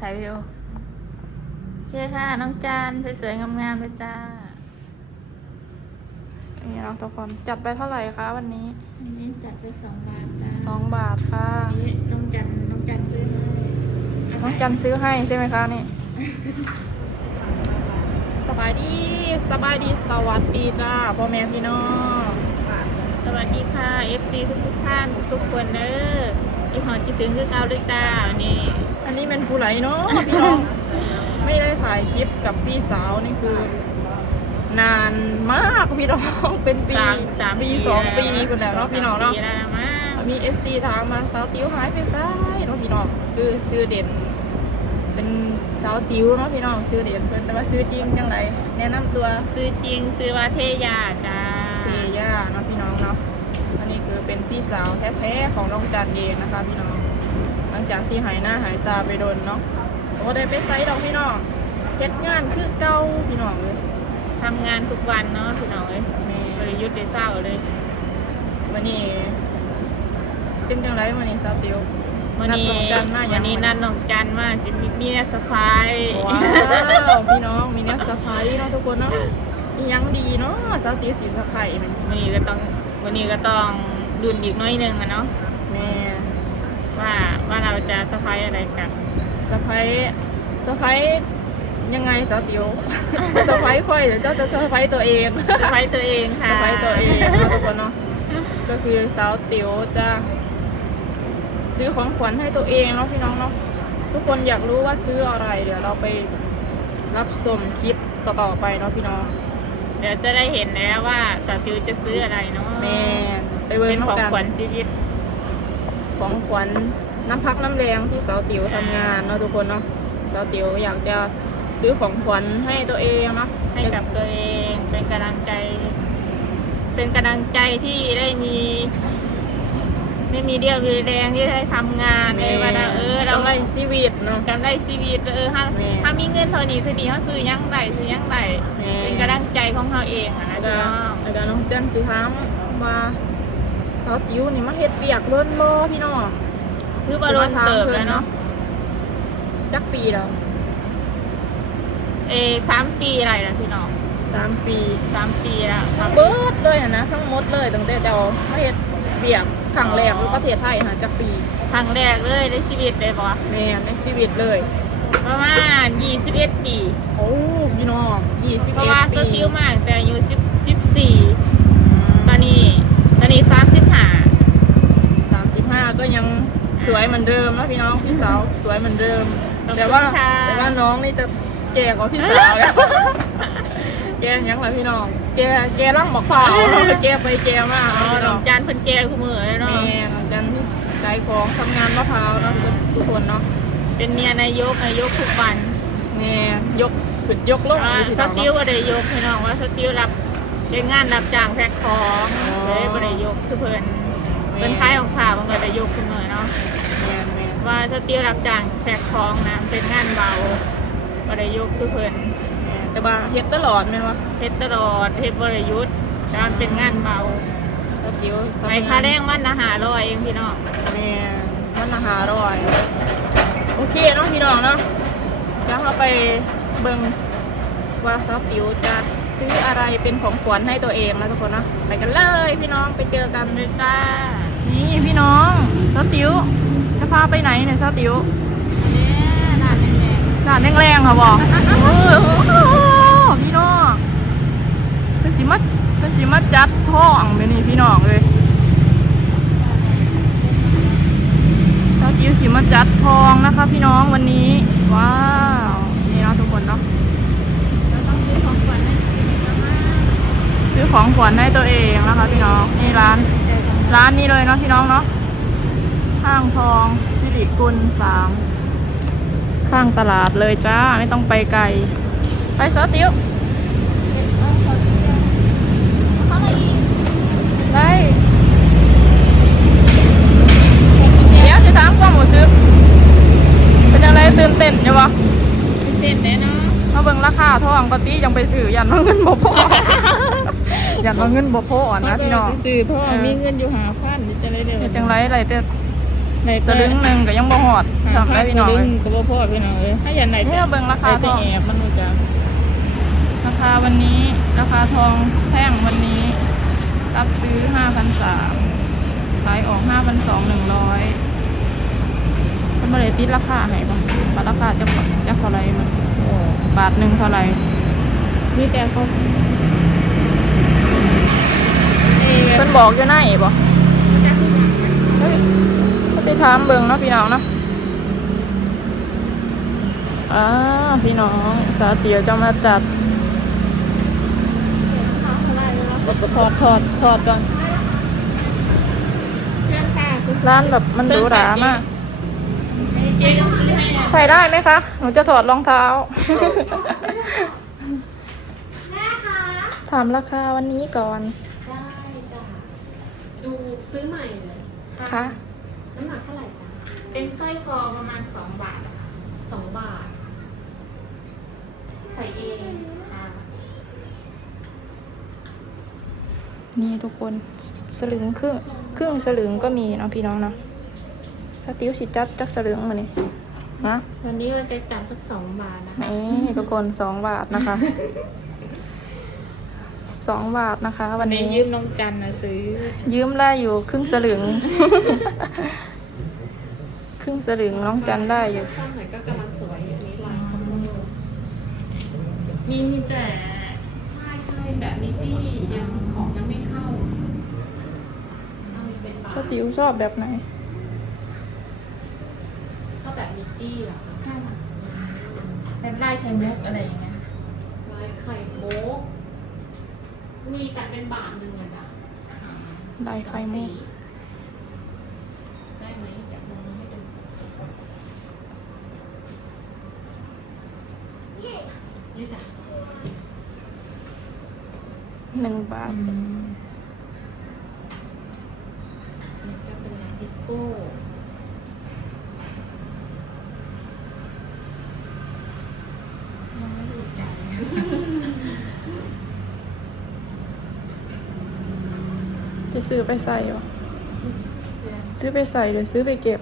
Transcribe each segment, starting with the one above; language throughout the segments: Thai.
ถ่ายวิดีโอโอเคค่ะ น้องจานสวยๆ งามๆเลยจ้า นี่เนาะทุกคนจัดไปเท่าไหร่คะวันนี้อันนี้จัดไปสองบาทจ้าสองบาทค่ะ อันนี้น้องจันน้องจันซื้อให้น้องจันซื้อให้ใช่ไหมคะนี่ สบายดี สบายดี สวัสดีจ้า พ่อแม่พี่น้อง สวัสดีค่ะ FC ทุกทุกๆท่านทุกๆคนเด้อ ที่หอดคิดถึงคือเก่าด้วยจ้านี่อันนี้เป็นผู้ไหลเนาะพี่น้อง ไม่ได้ถ่ายคลิปกับพี่สาวนี่คือ นานมากพี่น้องเป็นปีสามสามปีสองปีคนแล้วเนาะพี่น้องเนาะปีแล้วนะมั้งมี FC ถามมาสาวติ๋วหายไปซ้ายเนาะพี่น้องคือซื้อเด่น เป็นสาวติ๋วเนาะพี่น้องซื้อเด่นเพิ่นแต่ว่าซื้อจริงจังไรแนะนำตัวซื้อจริงซื้อว่าเทยาจ้าเทย่าเนาะพี่น้องเนาะอันนี้คือ เป็นพี่สาวแท้ๆของน้องจันเองนะคะพี่น้อง หลังจากที่หายหน้าหายตาไปโดนเนาะโอ้ได้ไปไซต์ดอกพี่น้องเฮ็ดงานคือเก่าพี่น้องเลยทำงานทุกวันเนาะพี่น้องเอ้ยแม่บริยุทธ์ได้เศร้าเลยวันนี้เป็นจังไรวันนี้สาวติ๋ววันนี้นัดน้องจันมายังวันนี้นัดน้องจันมาสิมีมีสะพายว้าวพี่น้องมีเนี้ยสะพายเนาะทุกคนเนาะอีหยังดีเนาะสาวติ๋วสีสะพายมันวันนี้ก็ต้องวันนี้ก็ต้อง ดุนอีกน้อยหนึงอะเนาะแม่ว่าว่าเราจะสะพายอะไรกัน สะพายสะพายยังไงสาวติ๋วจะสะพายค่อยหรือเจ้าจะสะพายตัวเองสะพายตัวเองค่ะสะพายตัวเองเนาะทุกคนเนาะก็คือสาวติ๋วจะซื้อของขวัญให้ตัวเองเนาะพี่น้องเนาะทุกคนอยากรู้ว่าซื้ออะไร เดี๋ยวเราไปรับชมคลิปต่อๆไปเนาะพี่น้อง เดี๋ยวจะได้เห็นแล้วว่าสาวติวจะซื้ออะไรเนาะแม่ ไปเวิร์เป็นนของกันขวัญชีวิต ของขวัญน้ำพักน้ำแรงที่สาวติ๋วทำงานเนาะทุกคนเนาะสาวติ๋วอยากจะซื้อของขวัญให้ตัวเองเนาะให้กับตัวเองเป็นกำลังใจ เป็นกำลังใจที่ได้มี ไม่มีเดียวมีแรงที่ได้ทำงานเลยว่าเราเออเรากำไรชีวิตเนาะจำได้ชีวิตเออถ้าแม่ถ้ามีเงินเท่านี้คือดีเขาซื้อหยังไงซื้อหยังไงแม่เป็นกำลังใจของเขาเองอะนะแล้วก็พี่น้องแล้วก็น้องจันสิถามว่าสาวติ๋วนี่มาเฮ็ดเบียกเบิ้นบ่พี่น้องคือว่าโดนเติบแล้วเนาะจักปีแล้วเออสามปีอะไรล่ะพี่น้องสามปีสามปีแล้วครับเบิดเลยอะนะทั้งหมดเลยตั้งแต่เจ้ามาเฮ็ดเบียกครั้งแรกในประเทศไทยหาจักปีครั้งแรกเลยในชีวิตเลยบอกแม่ในชีวิตเลยประมาณ21ปีโอ้พี่น้อง21เพราะว่าสปีติลมากแต่อายุ10 14ตอนนี้ตอนนี้35 สามสิบห้า ก็ยังสวยเหมือนเดิมนะพี่น้องพี่สาวสวยเหมือนเดิม ขอบคุณแต่ว่าค่ะ แต่ว่าน้องนี่จะแก่กว่าพี่สาวแล้ว แกยังไงพี่น้อง แกแกร่างบอกเปล่าแกไปแกมาอ๋อพี่น้น้อองงจานเพิ่นแก่คู่มือเลยเนาะ แม่น้องจันที่ใจของทำงานมะพร้าวเนาะทุกคนเนาะเป็นเมียนายกนายกทุกวันแม่ยกขึ้นยกลงอ่าเลยพี่สน้องติลเนาะ ก็ได้ยกพี่น้องว่าสติลรับเป็นงานรับจ้างแพ็คของอ๋อ เลยบ่ได้ยกคือเพิ่นแม่ เป็นขายของข่าวมันก็ได้ยกคู่มือเนาะแม่แม่ว่าสติลรับจ้างแพ็คของนะเป็นงานเบาบ่ได้ยกคือเพิ่นแม่แต่ว่าเฮ็ดตลอดแม่นวะเฮ็ดตลอดเฮ็ดบ่ได้หยุดแต่มันเป็นงานเบาตะจิ๋วทำงนไอ้ค่าแรงมันนะ500เองพี่น้องแม่มันอาหารอร่อยโอเคเนาะพี่น้องเนาะเดี๋ยวเราไปเบิ่งว่าซอฟติวจะซื้ออะไรเป็นของขวัญให้ตัวเองนะทุกคนนะไปกันเลยพี่น้องไปเจอกันเลยจ้า นี่พี่น้องซอฟติวจะพาไปไหนเนี่ยซอฟติวเนี่ยน่านแน่ด่านแรงๆค่ะบอกพี่น้องเป็นสิมัดเป็นสิมัดจัดท่องไปนี่พี่น้องเลยซอฟติวสิมาจัดทองนะคะ พี่น้องวันนี้ว้าวนี่เนาะทุกคนเนาะซื้อของขวัญให้ตัวเองนะคะ พี่น้องนี่ร้าน ร้านนี้เลยเนาะพี่น้องเนาะห้างทองสิริกุลสามข้างตลาดเลยจ้า ไม่ต้องไปไกล ไปซอติวได้เดี๋ยวสิถามความรู้สึกเป็นยังไงตื่นเต้นอยู่ปะเต้นแน่เนาะมาเบิ่งราคาทองปกติยังไปซื้อยันว่าเงินบ่พอ ยันว่าเงินบ่พอนะพี่น้องซื้อท่อเออมีเงินอยู่หาพันจะได้เร็วเฮ็ดจังไรอะไรแต่ในสลึงหนึ่งก็ยังบ่หอดทำได้พี่น้องสเลลึยงก็บ่พอพี่น้องเอ้ยถ้าอย่างไหนเนี่ยเบิ่งราคาไปทองแอบมันรู้จักราคาวันนี้ราคาทองแท่งวันนี้ รับซื้อห้าพันสามขายออกห้าพันสองหนึ่งร้อยมันไม่ได้ติดราคาให้บ้างราคาจะจะเท่าไหรมันโอ้บาทหนึ่งเท่าไหรมีแต่เขา เอ้ยเพิ่นบอกอยู่ไหนบ่เฮ้ยไปถามเบิ่งเนาะพี่น้องเนาะอ่าพี่น้อง สาเตียวจะมาจัดถอดถอดถอดก่อนเพื่อนค่ะคุณร้านแบบมันหรูหรามากเจ๊ต้องซื้อให้อะใส่ได้ไหมคะ หนูจะถอดรองเท้าแม่คะถามราคาวันนี้ก่อนได้จ้ะ ดูซื้อใหม่เลยค่ะ น้ำหนักเท่าไหร่จ้ะเป็นสร้อยคอประมาณสองบาทอะค่ะสองบาท ใส่เองอ่านี่ทุกคนสลึงครึ่งครึ่งสลึงก็มีเนาะพี่น้องเนาะถ้าติ้วสิจัดจักสลึงมานี่นะวันนี้เราจะจับสักสองบาทนะคะ นี่ทุกคนสองบาทนะคะ สองบาทนะคะ วัวันนนี้นี้ยืมน้องจันนะซื้อ ยืมได้อยู่ครึ่งสลึง ครึ่งสลึงน้องจันได้อยู่สั้นหน่อยก็กำลังสวยอันนี้ลายคอมโบนี่มีแต่ใช่ใช่แบบมิจี้ยังของยังไม่เข้าเอามีเป็นบาทชาติวชอบแบบไหนก็แบบมิจี้เหรอคะเป็นลายไข่มุกอะไรอย่างเงี้ยลายไข่มุก มีแต่เป็นบาทหนึ่งอะจ้ะลายไข่มุกได้ไหมอยากมองให้ดูนี่จ้ะหนึ่งบาทนี่ก็เป็นลายดิสโก้ ยังไม่รู้ใจ จะซื้อไปใส่เหรอซื้อไปใส่หรือซื้อไปเก็บ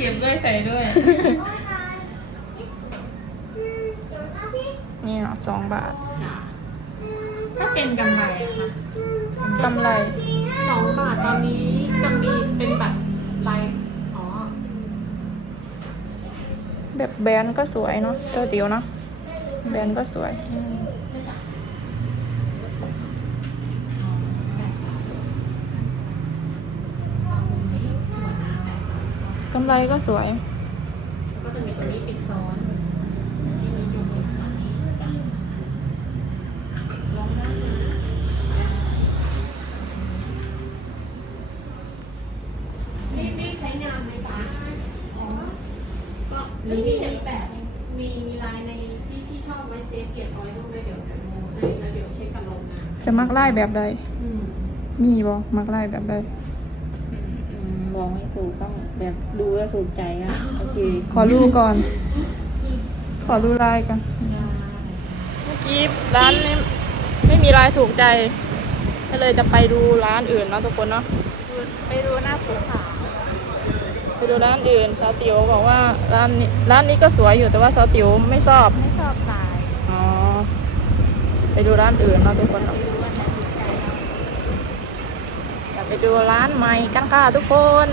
เก็บด้วยใส่ด้วยนี่เนาะสองบาทจ้ะถ้าเป็นกำไรอะค่ะกำไร สองบาทตอนนี้จะมีเป็นแบบลายอ๋อ แบบแบรนด์ก็สวยเนาะเจ้าเตียวเนาะแบรนด์ก็สวยไม่จ้ะอ๋อแปดสามเอาตรงนี้สวยนะแปดสาม กำไรก็สวยแล้วก็จะมีตัวนี้ปิดซ้อนที่นิยมในตอนนี้จ้ะลองได้นะรีบรีบใช้งานไหมจ๊ะอ๋อก็มีมีแบบมีมีลายในที่ที่ชอบไว้เซฟเก็บเอาไว้ด้วยเดี๋ยวเดี๋ยวโมให้แล้วเดี๋ยวเช็คกับโรงงานจะมักไล่แบบใดอืมมีบ่มักไล่แบบใด มองไม่ถูกต้องแบบดูแล้วถูกใจอะโอเคขอรูก่อน ขอรูลายกันเมื่อกี้ร้านนี้ไม่มีลายถูกใจ ก็เลยจะไปดูร้านอื่นเนาะทุกคนเนาะไปดูหน้าผูขาวไปดูร้านอื่นสาวติ๋วบอกว่าร้านนี้ร้านนี้ก็สวยอยู่แต่ว่าสาวติ๋วไม่ชอบไม่ชอบลายอ๋อไปดูร้านอื่นเนาะทุกคนเนาะอยาก ไปดูร้านใหม่กันค่ะทุกคน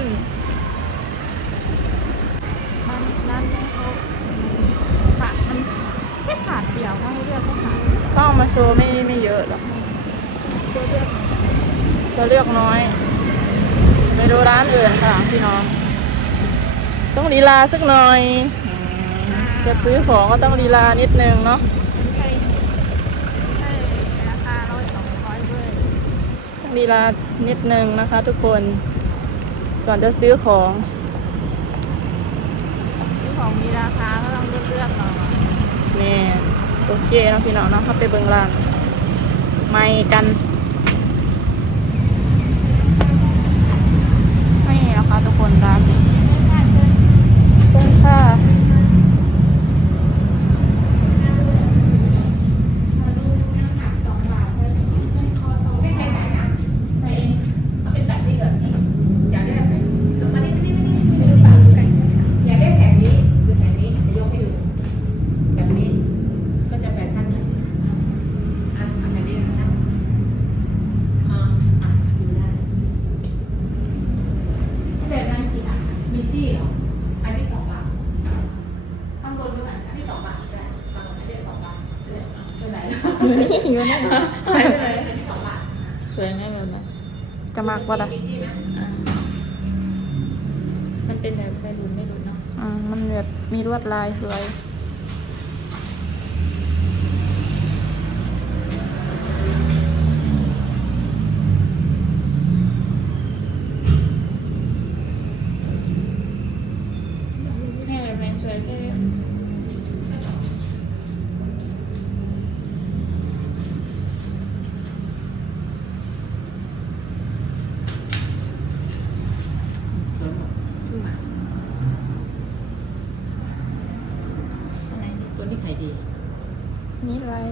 ร้านร้านนี้เขาขาดมันแค่ขาดเดียวเขาให้เลือกแค่ขาดก็เอามาโชว์ไม่ไม่เยอะหรอกตัวเลือกจะเลือกน้อยไปดูร้านอื่นค่ะพี่น้อง ต้องลีลาสักหน่อย จะซื้อของก็ต้องลีลานิดนึงเนาะ เป็นไทยให้ราคาร้อยสองร้อยด้วย ต้อง ลีลานิดนึงนะคะ ทุกคน ก่อนจะซื้อของที่ของมีราคาก็ต้องเลือกเลือกๆหน่อยนี่โอเคเนาะพี่น้องเนาะเข้าไปเบิ่งร้านไม่กันนี่ ที่อันนี้สองบาทข้างบนก็หม่อนอันนี้สองบาทใช่ไหมข้างบนอันนี้สองบาทใช่ไหมใช่ไหมนี่อยู่นั่นใช่ไหมอันนี้สองบาทสวยไหมมันจะมากกว่าละมันเป็นแบบไม่รู้ไม่รู้เนาะอ่ามันแบบมีลวดลายสวย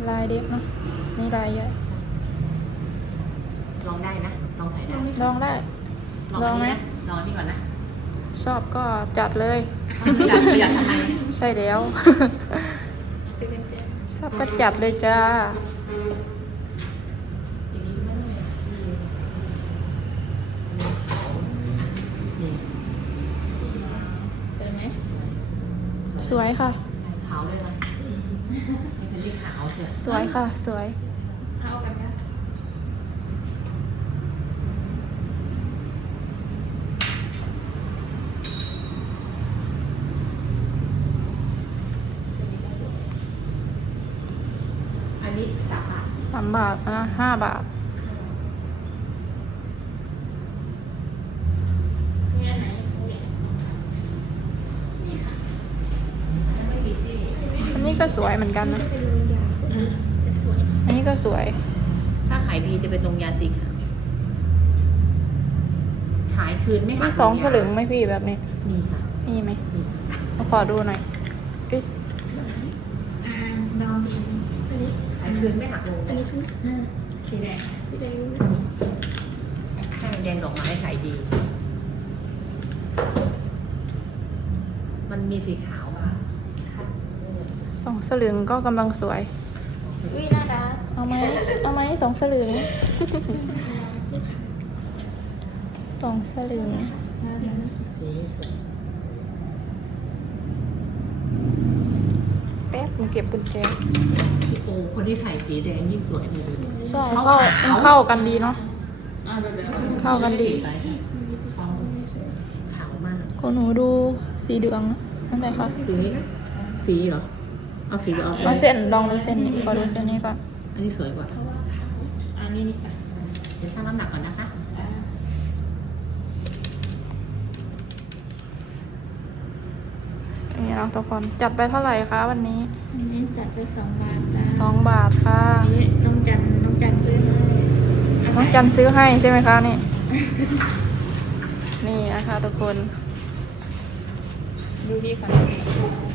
ลายลายเด็กเนาะนี่ลายใหญ่ใช่ลองได้นะ ลองใส่ได้ลองได้ลองอันนี้ลองไหมนะลองอันนี้ก่อนนะ ชอบก็จัดเลยประหยัดประหยัดทำไมใช่แล้วเป็นกันเจ๊ชอบก็จัดเลยจ้าอย่างนี้ไม่ได้นี่เป็นไหมสวยค่ะขาวเลยนะ นี่เป็นที่ขาวเชียวสวยค่ะ สวย เอากันนะอันนี้สามบาทสามบาทนะห้าบาท นี่อันไหนโอ้ย นี่ค่ะยังไม่มีจี้ อันนี้ ก็สวยเหมือนกันนะอืม จะสวย อันนี้ก็สวย ถ้าขายดีจะเป็นลงยาสีขาวขายคืนไม่หัมีกสองลยาสลึงไหมพี่แบบนี้ มีค่ะมีไหมมีมาขอดูหน่อยอุ๊ยอ่าลองอีกอันนี้ขายคืนไม่หักลงอันนี้ชุดอ่าสีแดงสีแดงแค่แดงดอกไม้ขายดี มันมีสีขาวอะค่ะ สองสลึงก็กำลังสวย อุ้ยน่ารักเอาไหมเอาไหมสองสลึงสองสลึงน่ารักสีสวยแป๊บผมเก็บกุญแจพี่โอคนที่ใส่สีแดงยิ่งสวยเลยดูดิใช่เขาเข้าขาวมันเข้ากันดีเนาะ อ่าแบบแบบเข้ากันดีไปเอาขาวมากของหนูดูสีเหลืองนั่นแหละค่ะสีนี้สีเหรอ เอาสีหรือเอาเอาเส้นลองดูเส้นนี้ขอดูเส้นนี้ก่อน อันนี้สวยกว่าอันนี้นี่ค่ะเดี๋ยวชั่งน้ำหนักก่อนนะคะอ่านี่เนาะทุกคนจัดไปเท่าไหร่คะวันนี้อันนี้จัดไปสองบาทจ้าสองบาทค่ะอันนี้น้องจันน้องจันซื้อให้น้องจันซื้อให้ใช่ไหมคะนี่ นี่นะคะทุกคน ดูดีค่ะ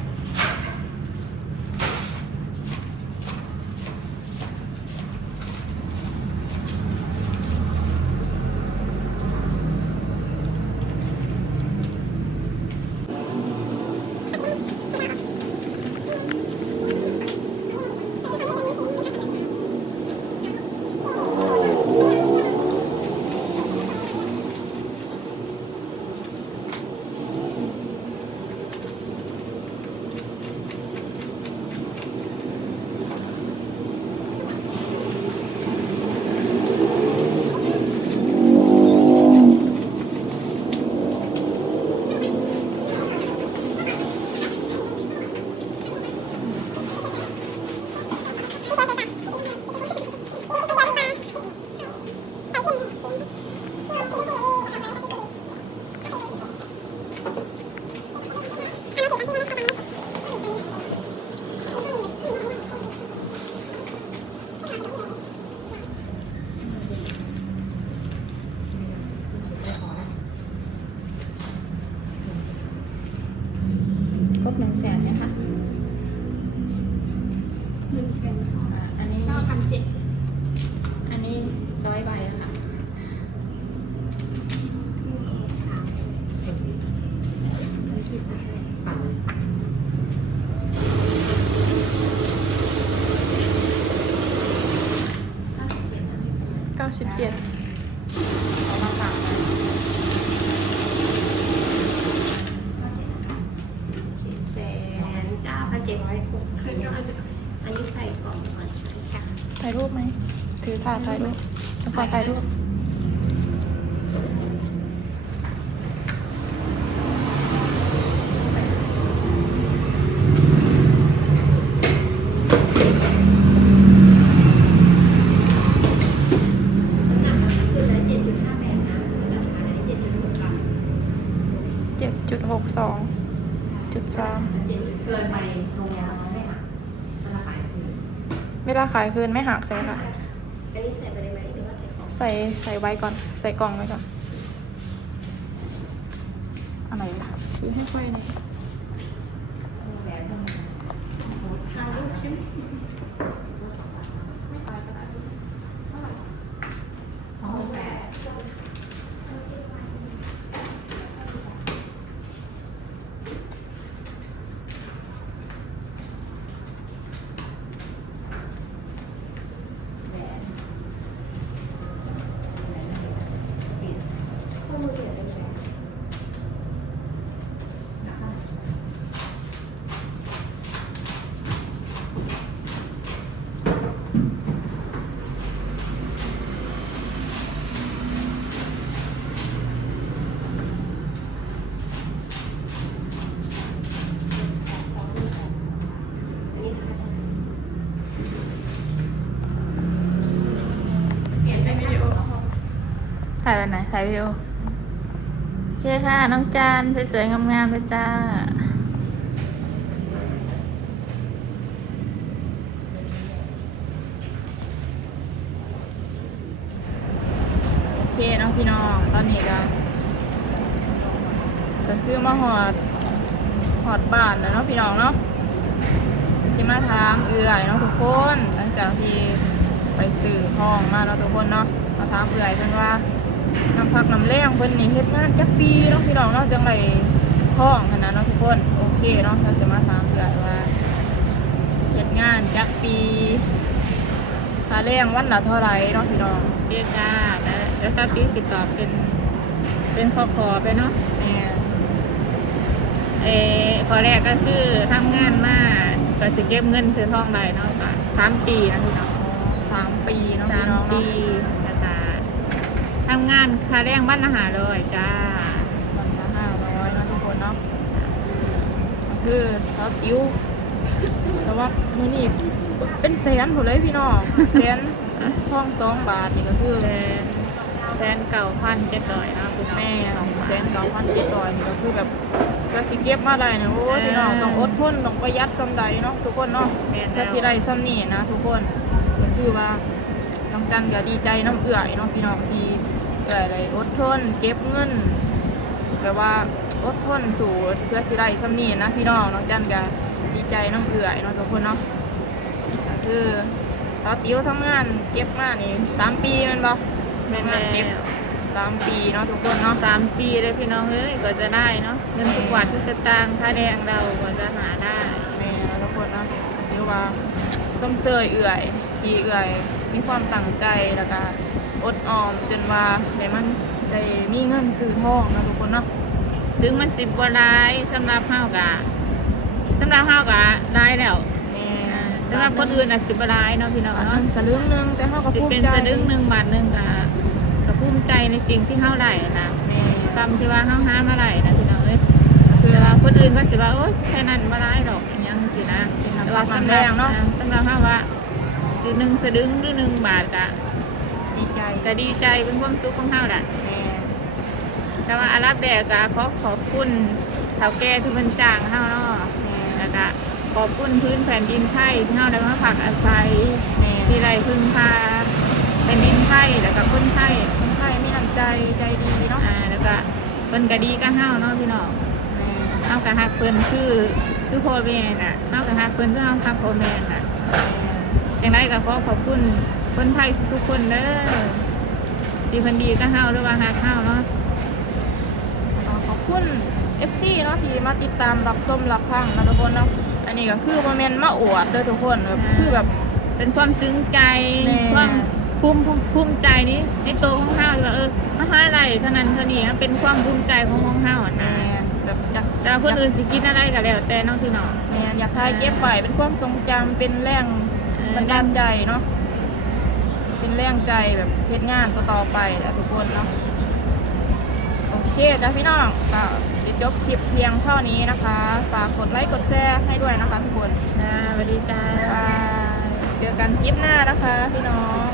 นนี้เก้าพันเจ็ดอันนี้ร้อยใบแล้วค่ะสามปั่นห้าสิบเจ็ด 97 เอามาฝากนะ แสน จ้าพันเจ็ดร้อยครบ อันนี้ใส่กล่องก่อนใช่ค่ะ ถ่ายรูปไหม ถือถ่ายถ่ายรูปจะขอถ่ายรูปเจ็ดจุดหกสองจุดสามเกินไปโรงแรมเราไม่หักราคาคือเวลาขายคืนไม่หักใช่ไหมคะ อันนี้ใส่ไปได้ไหมหรือว่าใส่ของใส่ใส่ไว้ก่อน ใส่กล่องไว้ก่อนอะไรครับชื่อให้ค่อยหน่อย ทางลูกใช่ไหมสองแปด เปลี่ยนเป็นวิดีโอ ถ่ายวิดีโอโอเคค่ะ น้องจานสวยๆ งามๆเลยจ้าโอเคน้องพี่น้องตอนนี้ก็ก็คือมาหอดหอดบ้านแล้วเนาะพี่น้องเนาะสิมาถามเอื่อยเนาะทุกคนหลังจากที่ไปซื้อห้องมาเนาะทุกคนเนาะมาถามเอื่อยเพิ่นว่า น้ำพักน้ำแรงเพิ่นนี่เฮ็ดงานจักปีเนาะพี่น้องเนาะจังไรห้องขนาดเนาะทุกคนโอเคเนาะเราจะมาถามเอื่อยว่าเฮ็ดงานจักปีค่าแรงวันละเท่าไหร่เนาะพี่น้องเรียกจ้าแล้วแล้วซาติสิตอบเป็น เป็นขอขอไปเนาะแม่เออข้อแรกก็คือทำงานมาก็สิเก็บเงินซื้อทองได้เนาะก็สามปีนะพี่น้องสามปีเนาะสาพี่มน้องปีเนาะนะจ๊ะ ทำงานค่าแรงบ้านอาหารเลยจ้าวันละห้าร้อยเนาะทุกคนเนาะก็คือซอสติ้วแต่ว่ามื้อนี้เป็นแสนหมดเลยพี่น้องแสนทองสองบาทนี่ก็คือแสนแสนเก่าพันเจ็ดร้อยนะคุณแม่แม่แสนเก้าพันเจ็ดร้อยนี่ก็คือแบบก็สิเก็บมาได้นะโอ้ยพี่น้องต้องอดทนต้องประหยัดซ้ำใดเนาะทุกคนเนาะแม่นถ้าสิได้ซ้ำนี่นะทุกคนก็คือว่าน้องจันก็ดีใจน้ำเอื่อยเนาะพี่น้องที่ เอื่อยเลยอดทนเก็บเงินแบบว่าอดทนสู่เพื่อสิได้ซ้ำนี่นะพี่น้องน้องจันก็ดีใจน้ำเอื่อยเนาะทุกคนเนาะก็คือสาวติ๋วทำงานเก็บมานี่สามปีแมันบ่แม่นทำงานแล้เก็บวสามปีเนาะทุกคนเนาะสามปีเลยพี่น้องเอ้ยก็จะได้เนาะเงินทุกบาททุกสตางค์ค่าแรงเราก็จะหาได้แม่ทุกคนเนาะถือว่าส้มเสยเอื่อยที่เอื่อย มีความตั้งใจแล้วก็ อดออมจนว่าได้มันได้มีเงินซื้อทองเนาะทุกคนเนาะถึงมันสิบกว่าร้ายสำหรับเฮากะสำหรับเฮากะได้แล้วแม่สำหรับคนอื่นอะสิบกว่าร้ายเนาะพี่น้องอันเนาะนึงสลึงหนึงแต่เฮาก็สิภูเป็มินใจสะดึงหนึ่งบาทหนึ่งกะก็ภูมิใจในสิ่งที่เฮาได้นะแม่ซ้ำที่ว่าเฮาหามาได้นะพี่น้องเอ้ยคือว่าคนอื่นก็สิว่าโอ๊ยแค่นั้นบ่ร้ายดอกอย่างยังสินะแต่ว่าสำหรับสำหรับเฮาว่าสิหนึ่งสะดึงหรือหนึ่งบาทกะ ดีใจก็ดีใจเป็นความสุขของเฮาแหละแม่แต่ว่าอารับแดกะขอขอบคุณเฒ่าแก่ที่เพิ่นจ้างเฮาเนาะแม่แล้วก็ขอบคุณพื้นแผ่นดินไทยที่เฮาได้มาพักอาศัยแม่ที่ได้พึ่งพาแผ่นดินไทยแล้วก็คนไทยคนไทยมีน้ำใจใจดีเนาะอ่าแล้วก็เพิ่นก็ดีกับเฮาเนาะพี่น้องแม่เฮาก็ฮักเพิ่นคือคือพ่อแม่น่ะเฮาก็ฮักเพิ่นคือเฮาฮักพ่อแม่น่ะจังไดก็ขอขอบคุณ คนไทยทุกๆคนเด้อที่เพิ่นดีกับเฮาหรือว่าฮักเฮาเนาะก็ขอบคุณ FC เนาะที่มาติดตามรับชมรับฟังนะทุกคนเนาะอันนี้ก็คือบ่แม่นมาอวดเด้อทุกคนแบบคือแบบเป็นความซึ้งใจแม่ความภูมิภูมิใจนี้ในตัวของเฮาว่าเออมาหาอะไรเท่านั้นเท่านี้เป็นความภูมิใจของของเฮาอะแม่นะแบบอยากแต่คนอื่นสิคิดอะไรก็แล้วแต่เน้องพี่น้องแม่อยากถ่ายเก็บไว้เป็นความทรงจำเป็นแรงเออบันดาลใจเนาะ แรงใจแบบเพชรงานต่อๆไปแล้วทุกคนเนาะโอเคจ้ะพี่น้องก็สิจบคลิปเพียงเท่านี้นะคะฝากกดไลค์กดแชร์ให้ด้วยนะคะทุกคนจ้าสวัสดีจ้าบายเจอกันคลิปหน้านะคะพี่น้อง